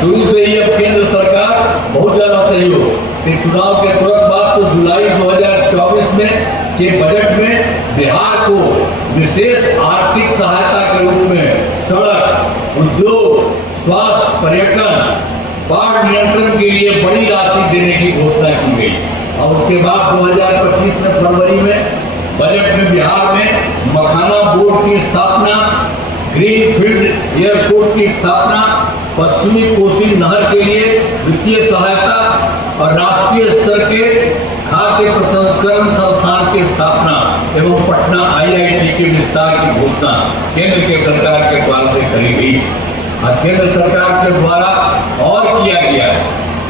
शुरू से ही अब केंद्र सरकार बहुत ज्यादा सहयोग, चुनाव के तुरंत बाद तो जुलाई 2024 में के बजट में बिहार को विशेष आर्थिक सहायता के रूप में सड़क, उद्योग, स्वास्थ्य, पर्यटन, बाढ़ नियंत्रण के लिए बड़ी राशि देने की घोषणा की गई। और उसके बाद 2025 में फरवरी में बजट में बिहार में मखाना बोर्ड की स्थापना, ग्रीनफील्ड एयरपोर्ट की स्थापना, पश्चिमी कोसी नहर के लिए वित्तीय सहायता और राष्ट्रीय स्तर के खाद्य प्रसंस्करण संस्थान की स्थापना एवं पटना IIT के विस्तार की घोषणा केंद्र के सरकार के द्वारा से करी गई। और केंद्र सरकार के द्वारा और किया गया है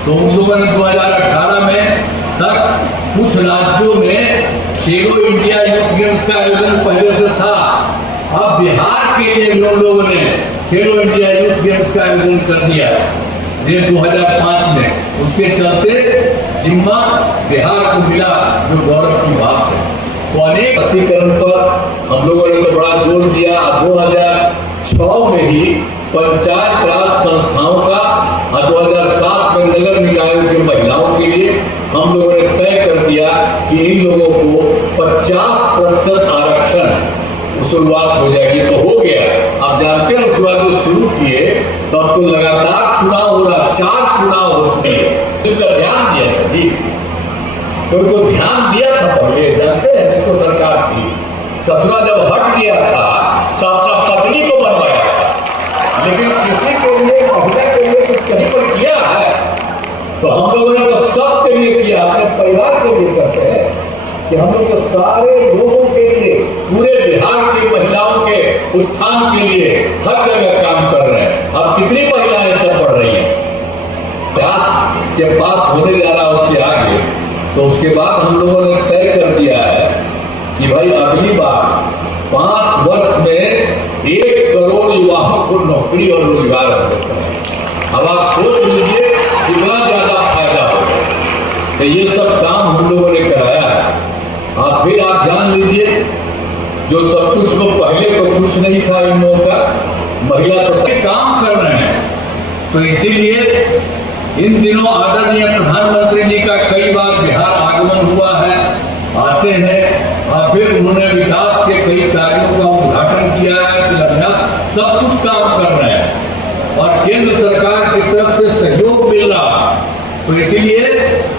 तो उन लोगों ने 2018 में तक कुछ राज्यों में खेलो इंडिया यूथ गेम्स का आयोजन पहले से था। अब बिहार के लिए लोगों ने खेलो इंडिया यूथ गेम्स का आयोजन कर दिया ये 2005 में। उसके चलते जिम्मा बिहार को मिला, जो गौरव की बात है। तो अनेक अतिक्रमण पर हम लोगों ने तो बड़ा जोर दिया। 2006 में ही पंचायत राज संस्थाओं का और 2007 में नगर निकायों की महिलाओं के लिए हम लोगों ने तय कर दिया कि इन लोगों को 50% आरक्षण शुरुआत हो जाएगी। तो हो गया, आप जानते हैं। उसके बाद जो शुरू किए तो अब तो लगातार चुनाव हो रहा, 4 चुनाव हो चुके, जिनका ध्यान दिया था जी, तो उनको ध्यान दिया था पहले, जानते हैं जिसको सरकार थी। ससुरा जब हट गया था तो अपना पत्नी को बनवाया था, लेकिन किसी के लिए महिला के लिए कुछ कहीं पर किया है तो हम लोगों ने तो सबके लिए किया, अपने परिवार के लिए करते हैं कि हम लोग तो सारे लोगों के लिए, पूरे बिहार की महिलाओं के उत्थान के लिए हर जगह काम कर रहे हैं। अब कितनी महिलाएं सब पढ़ रही हैं, 50 के पास होने जा रहा उसके आगे। तो उसके बाद हम लोगों ने तय कर दिया है कि भाई अगली बार 5 वर्ष में 1 करोड़ युवाओं को नौकरी और रोजगार होता है। अब आप सोच लीजिए कितना ज्यादा फायदा होगा। तो ये सब काम हम लोगों ने कराया है। आप फिर आप जान लीजिए, जो सब कुछ को पहले तो कुछ नहीं था इन लोगों का, महिला सशक्त काम कर रहे हैं। तो इसीलिए इन दिनों आदरणीय प्रधानमंत्री जी का कई बार बिहार आगमन हुआ है, आते हैं और फिर उन्होंने विकास के कई कार्यों का उद्घाटन किया है, शिलान्यास, सब कुछ काम कर रहे हैं और केंद्र सरकार की तरफ से सहयोग मिल रहा। तो इसीलिए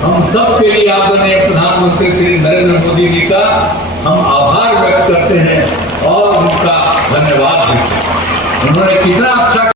हम सब के लिए आदरणीय प्रधानमंत्री श्री नरेंद्र मोदी जी का हम आभार व्यक्त करते हैं और उनका धन्यवाद देते हैं। उन्होंने कितना अच्छा